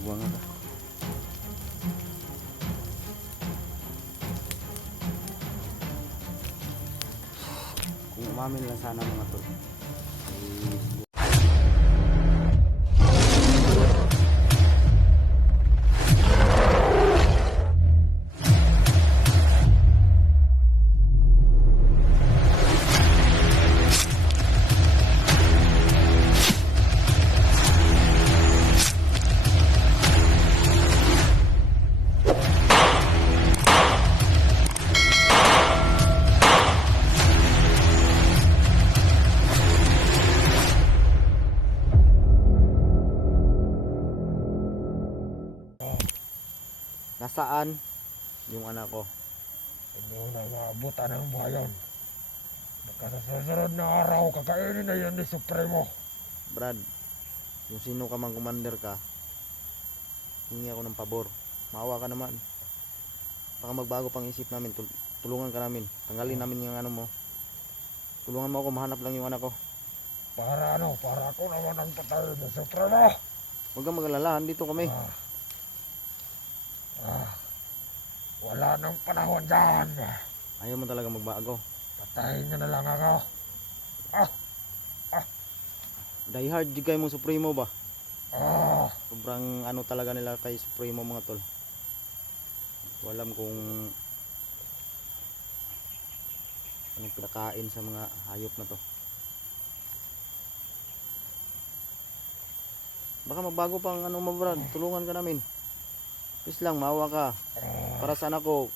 Magwanga ka. Kung umamin lang sana mga tol. Nasaan yung anak ko? Hindi na maabutan ang bayan. Nagkasasusunod na araw, kakainin na yan ni Supremo. Brad, kung sino ka mang commander ka, hingi ako ng pabor. Maawa ka naman. Baka magbago pang isip namin. Tulungan ka namin. Tanggalin namin yung ano mo. Tulungan mo ako, mahanap lang yung anak ko. Para ano? Para ako naman ang tatay ni Supremo. Huwag kang mag-alala, dito kami. Wala nang panahon dyan. Ayaw mo talaga magbago. Patayin nyo na lang ako. Die hard di kayo mong Supremo ba? Ah, Sobrang ano talaga nila kay Supremo mga tol. Walam kung anong pinakain sa mga hayop na to. Baka magbago pang ano mo Brad, tulungan ka namin. Please lang, maawa ka. Para sa anak ko,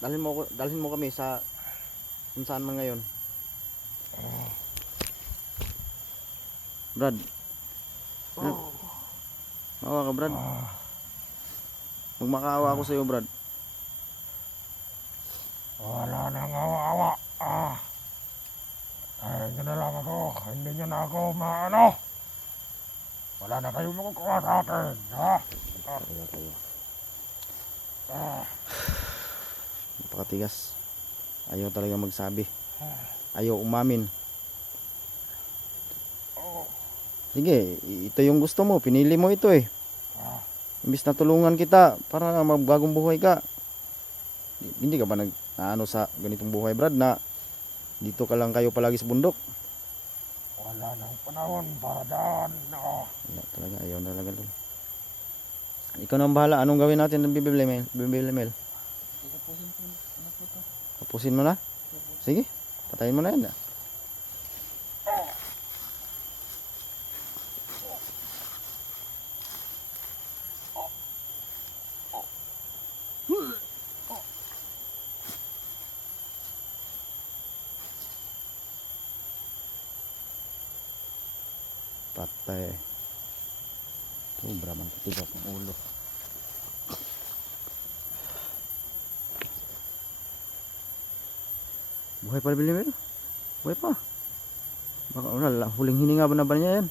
dalhin mo kami sa kung saan man ngayon. Brad. Maawa ka Brad. Magmakaawa ako sa iyo Brad. wala nang awa-awa. Patayin nyo na lang ako. Hindi nyo na ako maano. Wala na kayong makukuha sa akin. Talaga kayo. Napakatigas. Ayaw talaga magsabi. Ayaw umamin. Sige, ito yung gusto mo. Pinili mo ito eh. Imbis na tulungan kita para magbagong buhay ka. Hindi ka ba ano sa ganitong buhay Brad na dito ka lang kayo palagi sa bundok? Wala nang panahon para daan. Wala talaga, ayaw na talaga. Ikaw na ang bahala. Anong gawin natin ng Bibilimel? Tapusin mo na? Sige, patayin mo na yan. Patay. Sobra man katigas ng ulo. Buhay pa Bilimel? Buhay pa. Baka wala, huling hininga ba na ba niya yan?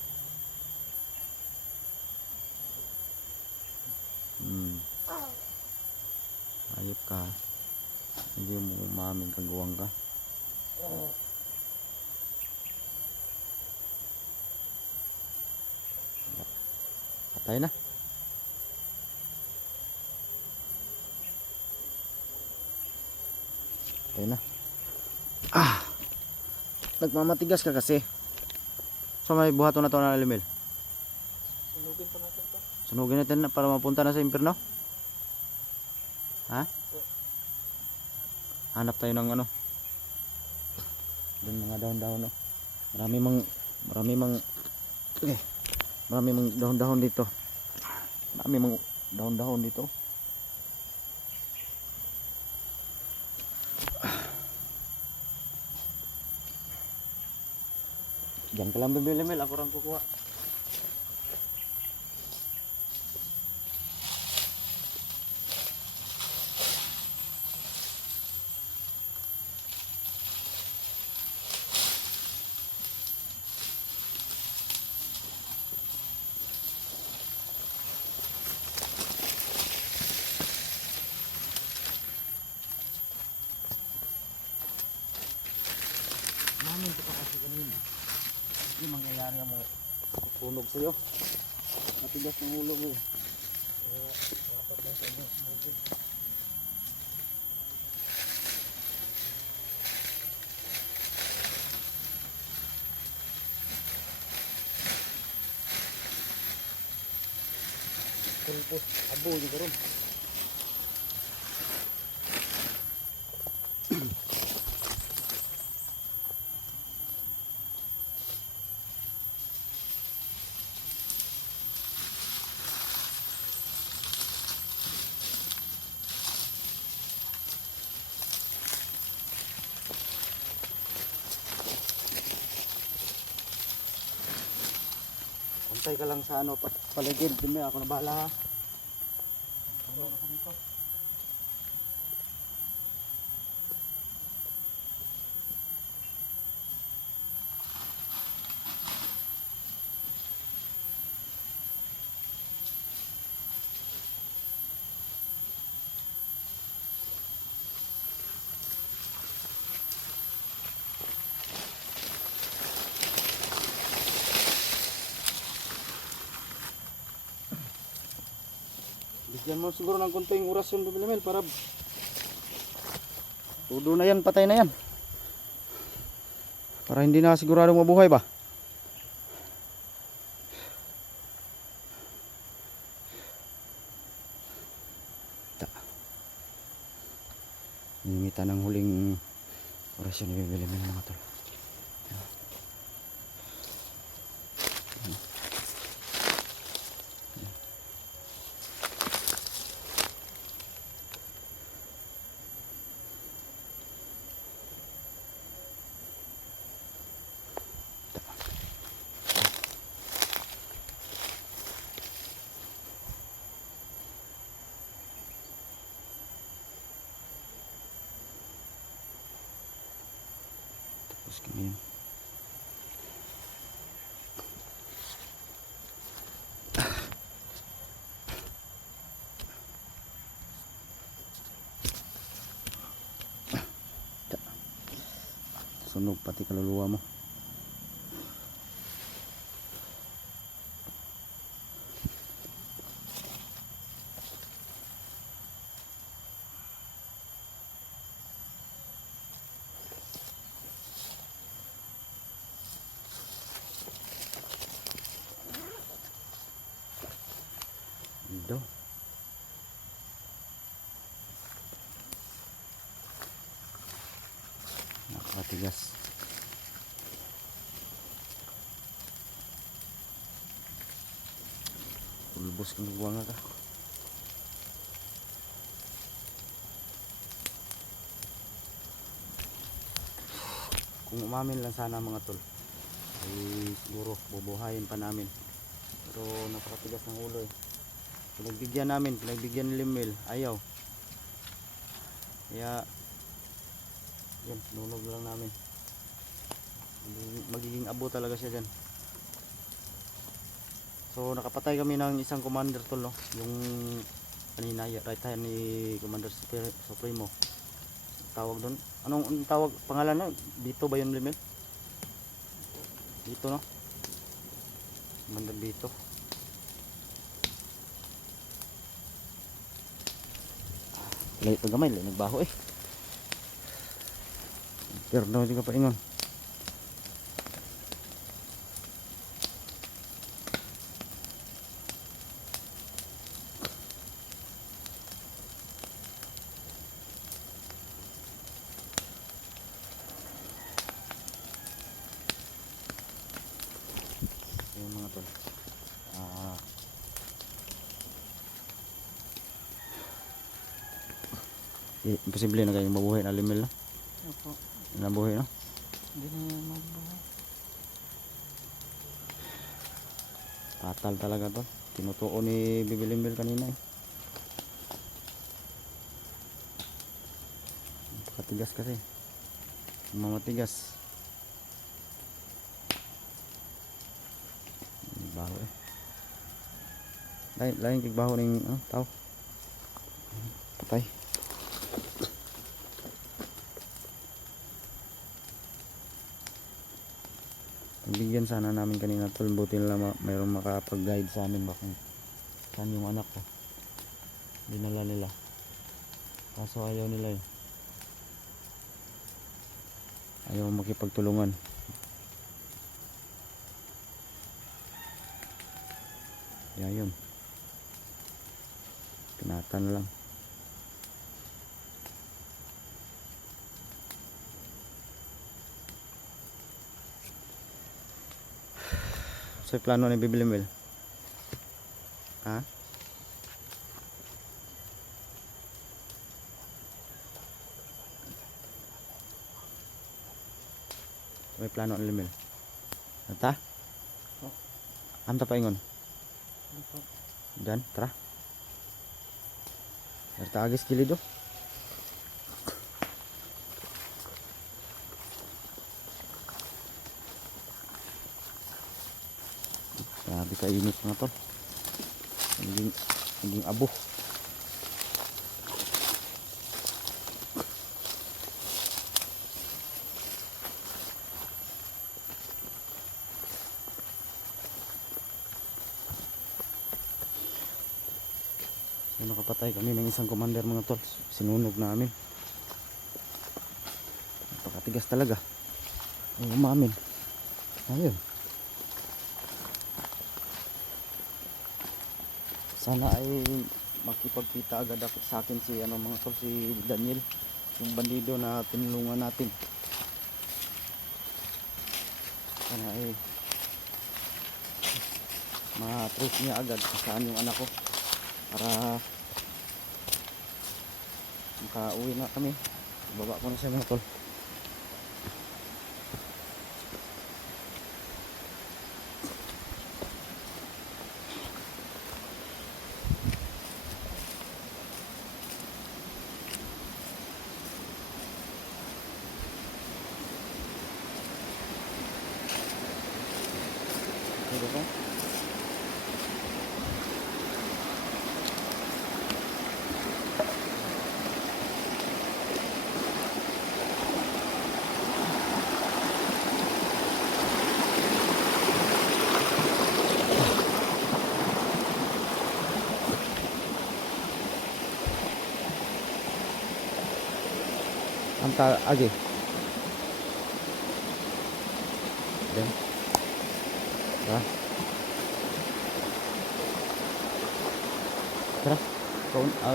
Ayop ka. Hindi mo umamin kagawang ka. Patay na. Patay na. Nagmamatigas ka kasi. So may buhaton na to na Limel. Sunugin pa natin to. Sunugin natin na para mapunta na sa impyerno. Ha? Hanap tayo ng ano. Doon mga dahon-dahon no. Marami mang dahon-dahon dito. Marami mang dahon-dahon dito. Diyan ka lang Bibilimel, ako rin kukuha. Namin ko pa kasi kanina. Hindi mangyayari ang mga tunog sa'yo. Matigas ng ulo mo eh. Dapat lang sa bukid. Pulpos, abo juga ron. Antay ka lang sa ano, paligid. Dumi, ako na bahala ha. Tulong ako dito. Bigyan mo siguro ng konting oras yung Bibilimel para tudo na yan, patay na yan. Para hindi na sigurado mabuhay ba? Nimita ng huling orasyon ni Bibilimel mga tol. Tapos kami yun. Sunog pati kaluluwa mo. Ito. Nakakatigas. Pulbos kang buwanga ka. Kung umamin lang sana mga tol, ay siguro bubuhayin pa namin. Pero napakatigas ng ulo eh. Pinagbigyan ni Limel, ayaw. Kaya yan, sinunog lang namin. Magiging abo talaga siya dyan. So nakapatay kami ng isang commander tol, no? Yung kanina, right hand ni Commander Supremo. Tawag doon. Anong tawag, pangalan na? Bito ba yun, Limel? Bito, no? Commander Bito. Lait pa gamay, nagbaho eh. Pero daw di ka pa ingon. Ayun mga tol. Imposible na kayong mabuhay na Limel, no? Opo. Nabuhay, no? Hindi na yan magbuhay. Fatal talaga to. Tinutuon ni Bibi Limel kanina eh. Katigas kasi. Mamatigas. Baho eh. Lain kigbaho ning tao. Patay. Bigyan sana namin kanina tol, buti na lang mayroong makapag-guide sa amin ba kung saan yung anak ko. Dinala nila. Kaso ayaw nila eh. Ayaw makipagtulungan. Kaya yun. Pinatan lang. So plano na bibili mo? Ha? May plano na limil. Ata? Oh. Anta pa ingon. Ano po? Dan, tara. Erta agis gilido. Grabe ka init mga tol. Naging abo. So, nakapatay kami ng isang commander mga tol. Sinunog namin. Napakatigas talaga. Ay umamin. Ayun. Sana ay makipagkita agad ako sa akin si mga tol, si Daniel, yung bandido na tinulungan natin. Sana ay ma-trace niya agad kung saan yung anak ko para makauwi na kami. Baba ko na siya mga tol. Dito ko. Anta agi. Dan. Tara. Tara.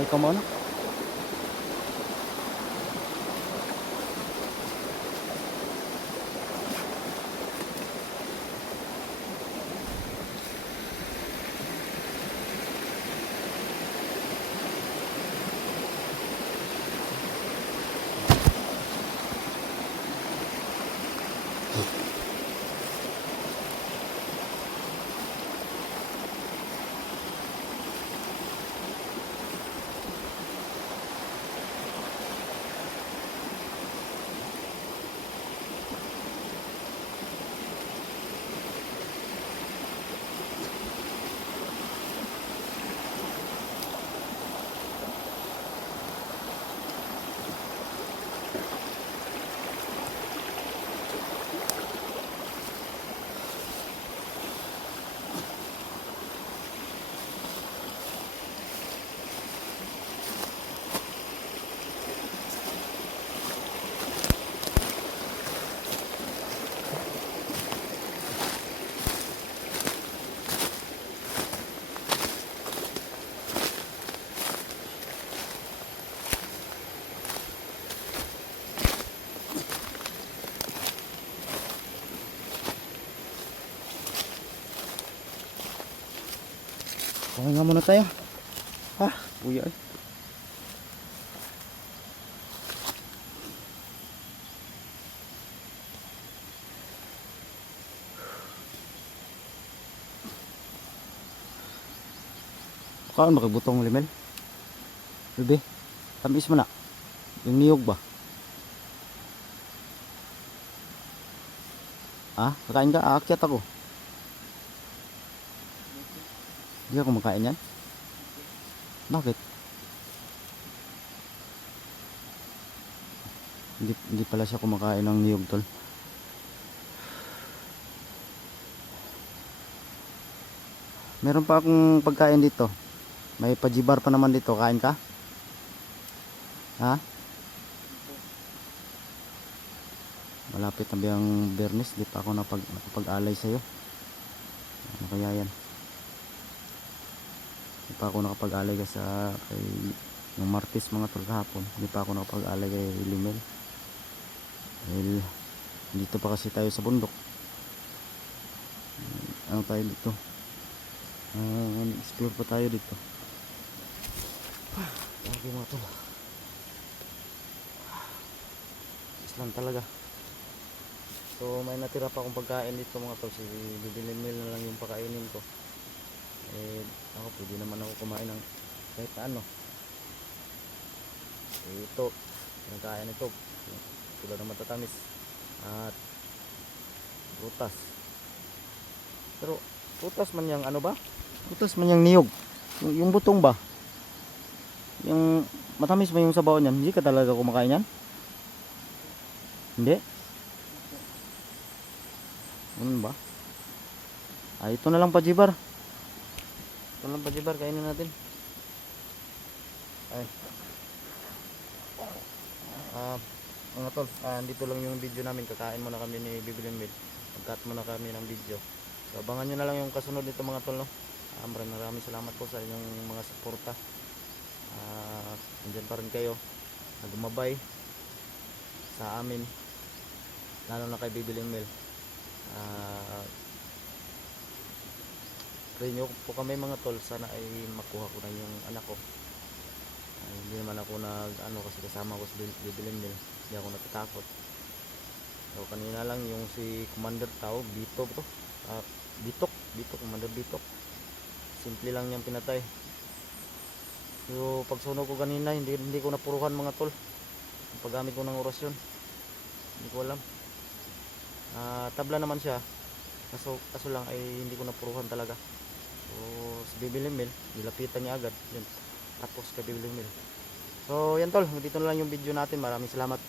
Ikaw mo na. Pahinga muna tayo. Puya eh. Kaon makibutong limel. Bebe, tamis mo na. Yung niyog ba? Kakain ka? Aakyat ako. Hindi ako makain yan? Bakit? Hindi pala siya kumakain ng niyog tol. Meron pa akong pagkain dito. May pajibar pa naman dito. Kain ka? Ha? Malapit na biyang Bernes. Di pa ako nakapag-alay sa'yo. Ano kaya yan? Di pa ako nakapag-alay ka sa kay ng Martes mga tol kahapon. Di pa ako nakapag-alay kay Limel. Dahil dito pa kasi tayo sa bundok. Ano tayo dito? Explore pa tayo dito. Lagi mga tol. Islam talaga. So may natira pa akong pagkain dito mga tol. Si bibilin meal na lang yung pakainin ko. Ako pwede naman ako kumain ng kahit na ano. Ito, pinagkain ito. Tulad ng matatamis at prutas. Pero prutas man yang ano ba? Prutas man yang niyog. Yung butong ba? Yung matamis ba yung sabaw niyan? Hindi ka talaga kumakain yan? Hindi? Ano ba? Ito na lang pajibar. Ito na lang pajibar, kainin natin. Ay. Mga tol, dito lang yung video namin. Kakain muna kami ni Bibilin Meal. Mag-cut muna kami ng video. So abangan nyo na lang yung kasunod nito mga tol, no? Maraming salamat po sa inyong mga suporta. Andyan pa rin kayo nagumabay sa amin, lalo na kay Bibilin Meal. Pray nyo po kami mga tol, sana ay makuha ko na yung anak ko. Hindi naman ako kasi kasama ko sa Bibilin Meal, hindi ako natatakot. So kanina lang yung si Commander Tao Bitok to, Bitok, Commander Bitok, simple lang niyang pinatay. So pagsunog ko kanina, hindi ko napuruhan mga tol. Ang paggamit ko ng orasyon, hindi ko alam. Tabla naman siya, kaso lang ay hindi ko napuruhan talaga. So si Bibilin Meal, nilapitan niya agad yun, tapos kay Bibilin Meal. So yan tol, dito na lang yung video natin. Maraming salamat.